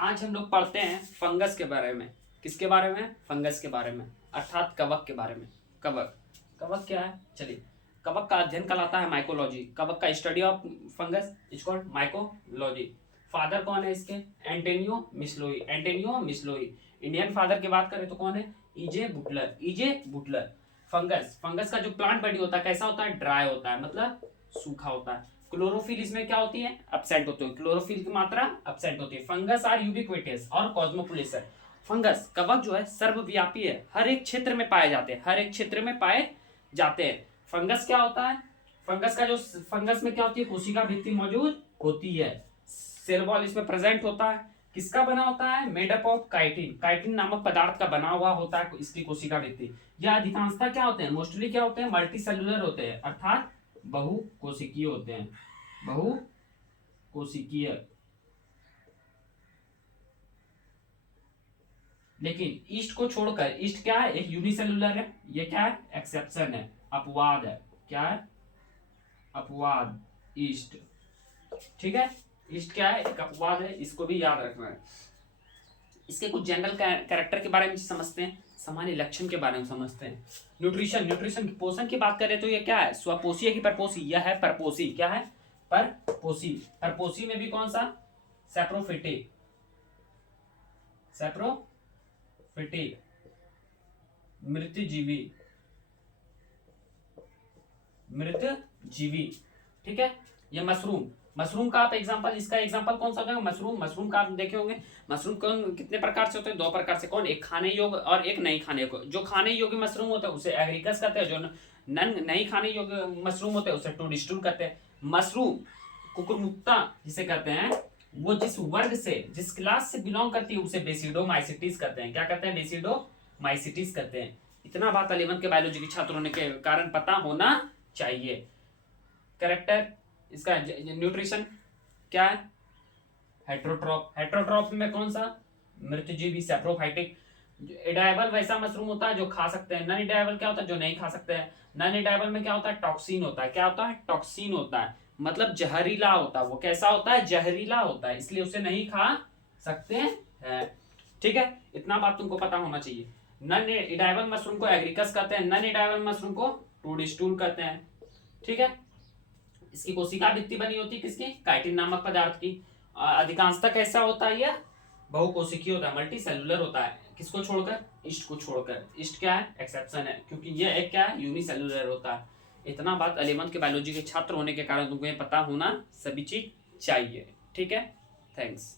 आज हम लोग पढ़ते हैं फंगस के बारे में। किसके बारे में? फंगस के बारे में, अर्थात कवक के बारे में। कवक, कवक क्या है? चलिए, कवक का अध्ययन कहलाता है माइकोलॉजी। कवक का study of fungus is called mycology. Father कौन है इसके? एंटोनियो मिस्लोई। एंटोनियो मिस्लोई। इंडियन फादर की बात करें तो कौन है? ईजे बुटलर। ईजे बुटलर। फंगस, फंगस का जो प्लांट बॉडी होता है कैसा होता है? ड्राई होता है, मतलब सूखा होता है। क्लोरोफिल इसमें क्या होती है? एब्सेंट होती है। क्लोरोफिल की मात्रा एब्सेंट होती है। फंगस आर यूबिक्विटस और कॉस्मोपोलिस है। फंगस, कवक जो है सर्वव्यापी है, हर एक क्षेत्र में पाए जाते हैं, हर एक क्षेत्र में पाए जाते हैं। फंगस क्या होता है? फंगस का जो फंगस में क्या होती है? कोशिका भित्ति मौजूद होती है। सेल वॉल इसमें प्रेजेंट होता है। किसका बना होता है? Made up of chitin. Chitin नामक पदार्थ का बना हुआ होता है इसकी कोशिका भित्ति। यह अधिकांशतः क्या होते हैं? मोस्टली क्या होते हैं? मल्टी सेलुलर होते हैं, अर्थात बहुकोशिकीय होते हैं। बहुकोशिकीय। लेकिन ईस्ट को छोड़कर, ईस्ट क्या है? एक यूनिसेलुलर है। ये क्या है? एक्सेप्शन है, अपवाद है। क्या है? अपवाद। ईस्ट, ठीक है। ईस्ट क्या है? एक अपवाद है, इसको भी याद रखना है। इसके कुछ जनरल कैरेक्टर के बारे में समझते हैं, सामान्य लक्षण के बारे में समझते हैं। न्यूट्रिशन, न्यूट्रिशन पोषण की बात करें तो ये क्या है? स्वपोषी है कि परपोषी? यह है परपोषी। क्या है? परपोषी। परपोषी में भी कौन सा? सैप्रोफिटिक। सैप्रोफिटिक, मृतजीवी, मृतजीवी, ठीक है। ये मशरूम, मशरूम का आप एग्जांपल, इसका एग्जांपल कौन सा होगा? मशरूम। मशरूम का आप देखे होंगे। मशरूम कौन कितने प्रकार से होते हैं? दो प्रकार से। कौन? एक खाने योग्य और एक नहीं खाने योग्य। जो खाने योग्य मशरूम होता है उसे एग्रीकस कहते हैं, जो नहीं खाने योग्य मशरूम होते हैं उसे टोडस्टूल कहते हैं। मशरूम कुकुरमुत्ता जिसे कहते हैं, वो जिस वर्ग से, जिस क्लास से बिलोंग करती है उसे बेसिडोमाइसिटीज कहते हैं। क्या कहते हैं? बेसिडोमाइसिटीज कहते हैं। इतना बात 11th के बायोलॉजी के छात्र होने के कारण पता होना चाहिए। कैरेक्टर इसका, न्यूट्रिशन क्या है? हेट्रोट्रॉप। हेट्रोट्रॉप में कौन सा? मृतजीवी, सैप्रोफाइटिक। एडाइबल वैसा मशरूम होता है जो खा सकते हैं। नॉन एडाइबल क्या होता है? जो नहीं खा सकते हैं। नॉन एडाइबल में क्या होता है? टॉक्सिन होता है। क्या होता है? टॉक्सिन होता है, मतलब जहरीला होता है। वो कैसा होता है? जहरीला होता है, इसलिए उसे नहीं खा सकते हैं। ठीक है, इतना बात तुमको पता होना चाहिए। नॉन एडाइबल मशरूम को एग्रीकस कहते हैं, नॉन एडाइबल मशरूम को टोडस्टूल कहते हैं। ठीक है, इसकी कोशिका भित्ति बनी होती है किसकी? काइटिन नामक पदार्थ की। अधिकांशतः कैसा होता है? यह बहुकोशिकीय होता है, मल्टी सेलुलर होता है। किसको छोड़कर? ईस्ट को छोड़कर। ईस्ट क्या है? एक्सेप्शन है, क्योंकि यह एक क्या है? यूनिसेलुलर होता है। इतना बात 11th के बायोलॉजी के छात्र होने के कारण तुमको ये पता होना सभी चीज चाहिए। ठीक है, थैंक्स।